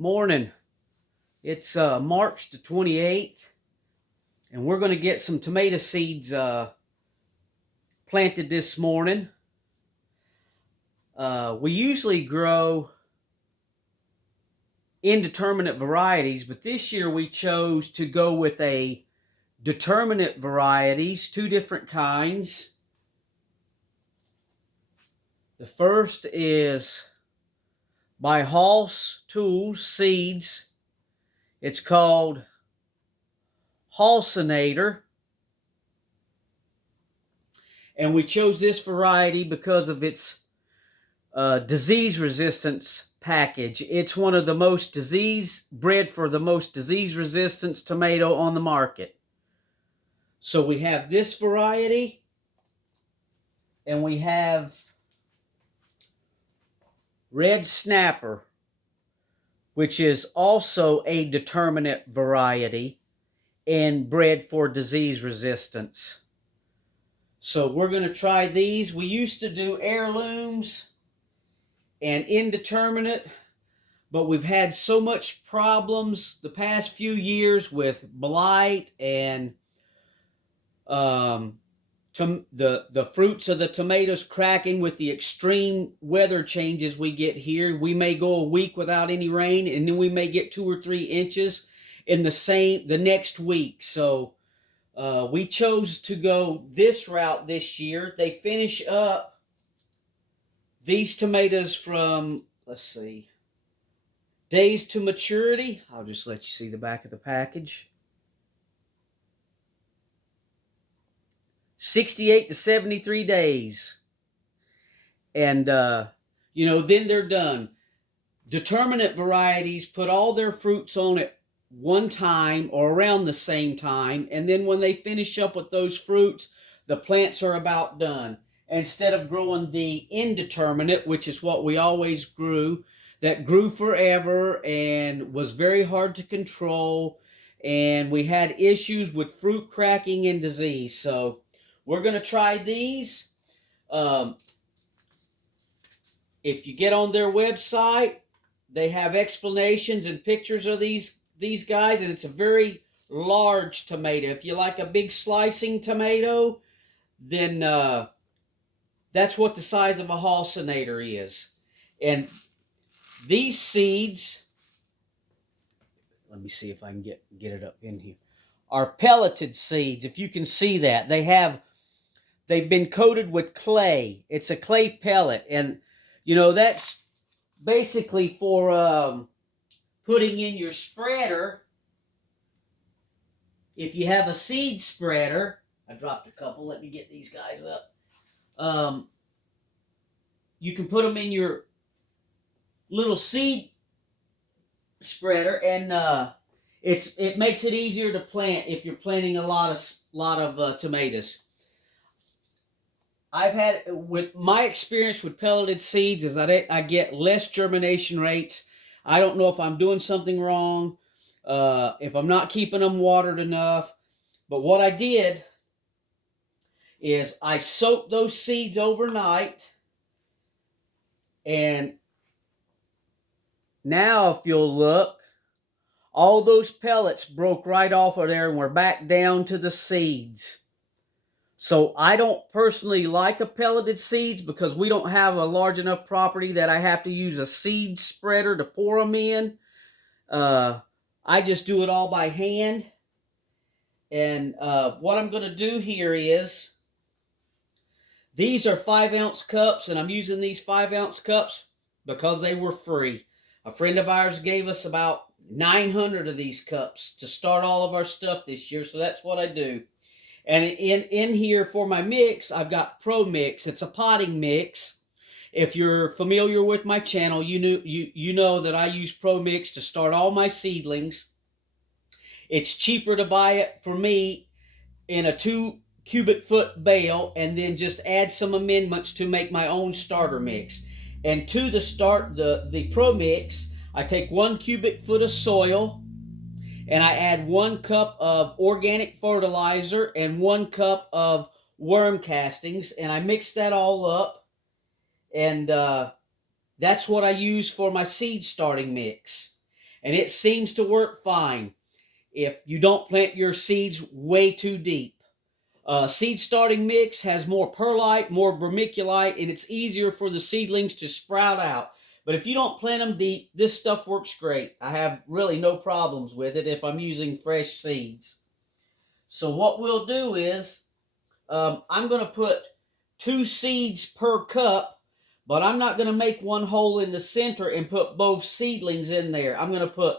Morning. It's March the 28th, and we're going to get some tomato seeds planted this morning. We usually grow indeterminate varieties, but this year we chose to go with a determinate varieties, two different kinds. The first is by Halse Tools Seeds. It's called Halcinator. And we chose this variety because of its disease resistance package. It's one of the most bred for the most disease resistance tomato on the market. So we have this variety, and we have Red Snapper, which is also a determinate variety and bred for disease resistance. So we're going to try these. We used to do heirlooms and indeterminate, but we've had so much problems the past few years with blight and the fruits of the tomatoes cracking with the extreme weather changes we get here. We may go a week without any rain, and then we may get 2 or 3 inches in the next week. So we chose to go this route this year. They finish up these tomatoes from, let's see, days to maturity. I'll just let you see the back of the package. 68 to 73 days. And, then they're done. Determinate varieties put all their fruits on at one time or around the same time, and then when they finish up with those fruits, the plants are about done. Instead of growing the indeterminate, which is what we always grew, that grew forever and was very hard to control, and we had issues with fruit cracking and disease. So we're going to try these. If you get on their website, they have explanations and pictures of these guys, and it's a very large tomato. If you like a big slicing tomato, then that's what the size of a Halcinator is. And these seeds, let me see if I can get it up in here, are pelleted seeds. If you can see that, they've been coated with clay. It's a clay pellet, and that's basically for putting in your spreader. If you have a seed spreader, I dropped a couple. Let me get these guys up. You can put them in your little seed spreader, and it makes it easier to plant if you're planting a lot of tomatoes. I've had, with my experience with pelleted seeds, is I get less germination rates. I don't know if I'm doing something wrong, if I'm not keeping them watered enough. But what I did is I soaked those seeds overnight, and now if you'll look, all those pellets broke right off of there and we're back down to the seeds. So I don't personally like a pelleted seeds because we don't have a large enough property that I have to use a seed spreader to pour them in. I just do it all by hand. And what I'm going to do here is, these are 5-ounce cups, and I'm using these 5-ounce cups because they were free. A friend of ours gave us about 900 of these cups to start all of our stuff this year, so that's what I do. And in here for my mix, I've got Pro Mix. It's a potting mix. If you're familiar with my channel, you know that I use Pro Mix to start all my seedlings. It's cheaper to buy it for me in a 2 cubic foot bale, and then just add some amendments to make my own starter mix. And to the Pro Mix, I take 1 cubic foot of soil, and I add 1 cup of organic fertilizer and 1 cup of worm castings, and I mix that all up, and that's what I use for my seed starting mix. And it seems to work fine if you don't plant your seeds way too deep. Seed starting mix has more perlite, more vermiculite, and it's easier for the seedlings to sprout out. But if you don't plant them deep, this stuff works great. I have really no problems with it if I'm using fresh seeds. So what we'll do is I'm going to put 2 seeds per cup, but I'm not going to make one hole in the center and put both seedlings in there. I'm going to put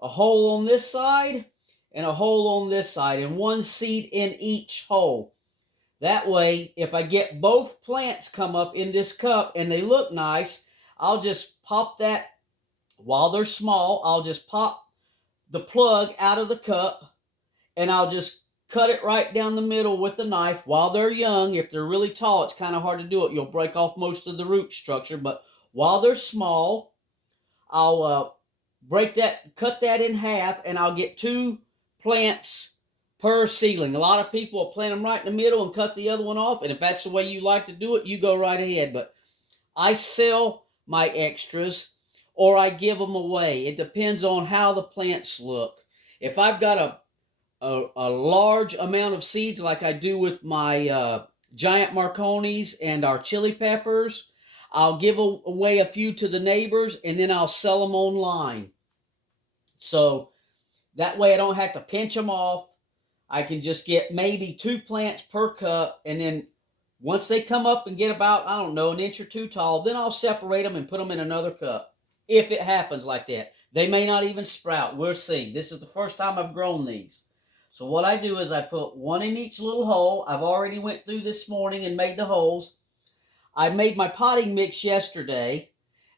a hole on this side and a hole on this side, and 1 seed in each hole. That way, if I get both plants come up in this cup and they look nice, I'll just pop that while they're small. I'll just pop the plug out of the cup and I'll just cut it right down the middle with a knife while they're young. If they're really tall, it's kind of hard to do it. You'll break off most of the root structure, but while they're small, I'll cut that in half, and I'll get 2 plants per seedling. A lot of people will plant them right in the middle and cut the other one off, and if that's the way you like to do it, you go right ahead. But I sell my extras or I give them away. It depends on how the plants look. If I've got a large amount of seeds like I do with my giant Marconis and our chili peppers, I'll give away a few to the neighbors, and then I'll sell them online. So that way I don't have to pinch them off. I can just get maybe 2 plants per cup, and then once they come up and get about, I don't know, an inch or 2 tall, then I'll separate them and put them in another cup. If it happens like that. They may not even sprout. We'll see. This is the first time I've grown these. So what I do is I put 1 in each little hole. I've already went through this morning and made the holes. I made my potting mix yesterday,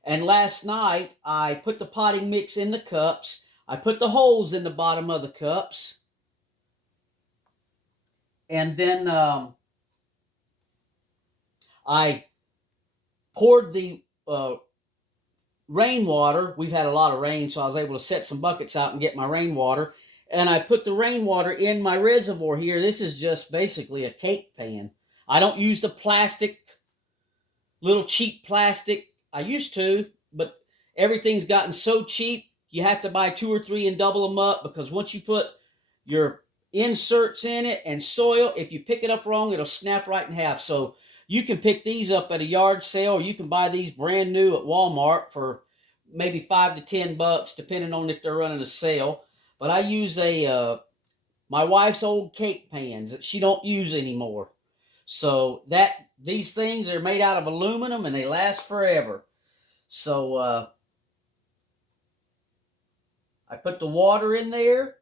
and last night I put the potting mix in the cups. I put the holes in the bottom of the cups, and then I poured the rainwater. We've had a lot of rain, so I was able to set some buckets out and get my rainwater. And I put the rainwater in my reservoir here. This is just basically a cake pan. I don't use the plastic, little cheap plastic. I used to, but everything's gotten so cheap, you have to buy 2 or 3 and double them up, because once you put your inserts in it and soil, if you pick it up wrong, it'll snap right in half. So you can pick these up at a yard sale, or you can buy these brand new at Walmart for maybe $5 to $10, depending on if they're running a sale. But I use my wife's old cake pans that she don't use anymore. So these things are made out of aluminum and they last forever. So I put the water in there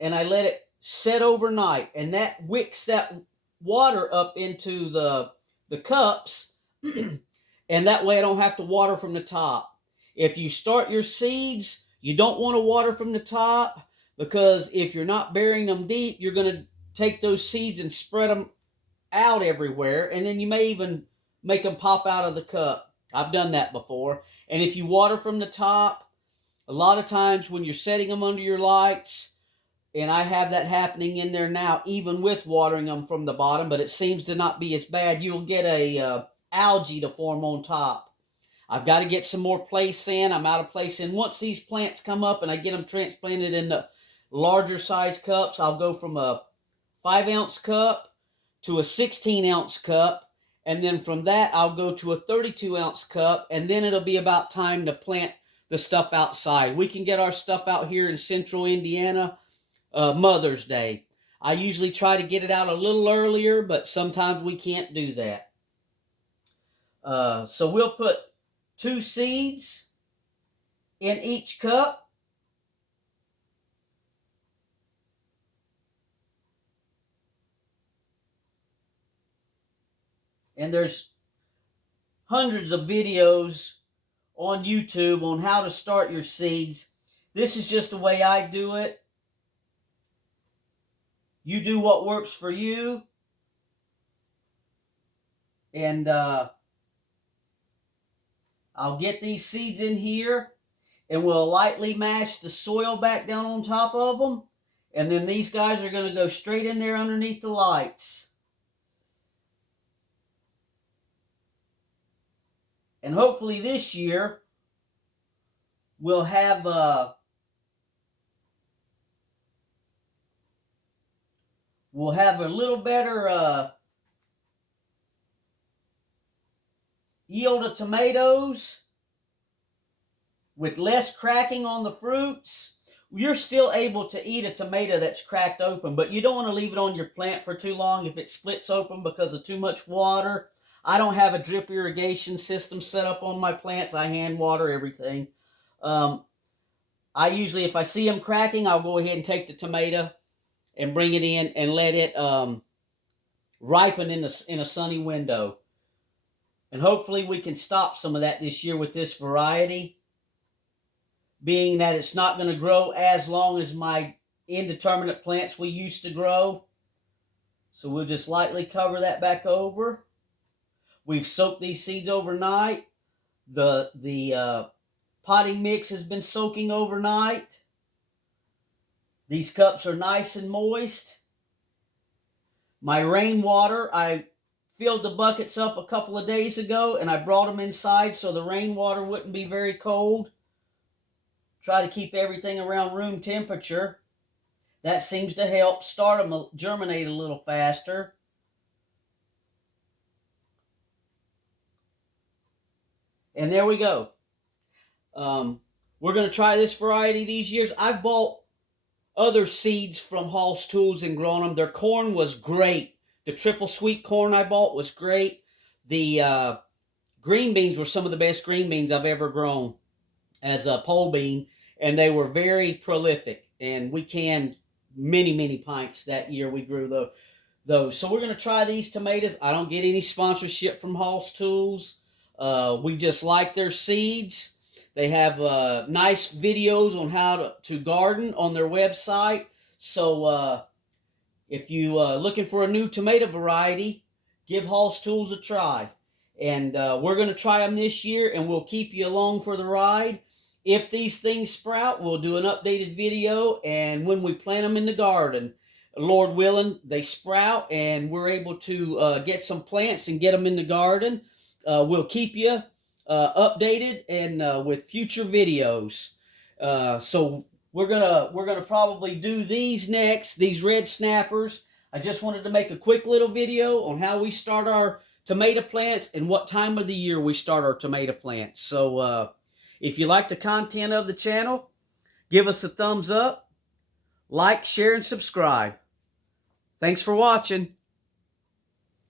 and I let it set overnight, and that wicks that water up into the cups, and that way I don't have to water from the top. If you start your seeds, you don't want to water from the top, because if you're not burying them deep, you're going to take those seeds and spread them out everywhere, and then you may even make them pop out of the cup. I've done that before. And if you water from the top, a lot of times when you're setting them under your lights, and I have that happening in there now, even with watering them from the bottom, but it seems to not be as bad, you'll get a algae to form on top. I've got to get some more place in. I'm out of place in. Once these plants come up and I get them transplanted in the larger size cups, I'll go from a 5-ounce cup to a 16-ounce cup, and then from that I'll go to a 32-ounce cup, and then it'll be about time to plant the stuff outside. We can get our stuff out here in central Indiana Mother's Day. I usually try to get it out a little earlier, but sometimes we can't do that. So we'll put 2 seeds in each cup. And there's hundreds of videos on YouTube on how to start your seeds. This is just the way I do it. You do what works for you. And I'll get these seeds in here, and we'll lightly mash the soil back down on top of them. And then these guys are going to go straight in there underneath the lights. And hopefully this year we'll have we'll have a little better yield of tomatoes with less cracking on the fruits. You're still able to eat a tomato that's cracked open, but you don't want to leave it on your plant for too long if it splits open because of too much water. I don't have a drip irrigation system set up on my plants. I hand water everything. I usually, if I see them cracking, I'll go ahead and take the tomato and bring it in and let it ripen in a sunny window. And hopefully we can stop some of that this year with this variety, being that it's not going to grow as long as my indeterminate plants we used to grow. So we'll just lightly cover that back over. We've soaked these seeds overnight. The potting mix has been soaking overnight. These cups are nice and moist. My rainwater, I filled the buckets up a couple of days ago and I brought them inside so the rainwater wouldn't be very cold. Try to keep everything around room temperature. That seems to help start them germinate a little faster. And there we go. We're going to try this variety these years. I've bought other seeds from Hall's Tools and grown them. Their corn was great. The triple sweet corn I bought was great. The green beans were some of the best green beans I've ever grown as a pole bean. And they were very prolific. And we canned many, many pints that year we grew those. So we're going to try these tomatoes. I don't get any sponsorship from Hall's Tools. We just like their seeds. They have nice videos on how to garden on their website. So if you looking for a new tomato variety, give Hall's Tools a try. And we're going to try them this year, and we'll keep you along for the ride. If these things sprout, we'll do an updated video, and when we plant them in the garden, Lord willing, they sprout, and we're able to get some plants and get them in the garden. We'll keep you updated and with future videos. So we're gonna probably do these next, these red snappers. I just wanted to make a quick little video on how we start our tomato plants and what time of the year we start our tomato plants. So if you like the content of the channel, give us a thumbs up, like, share, and subscribe. Thanks for watching.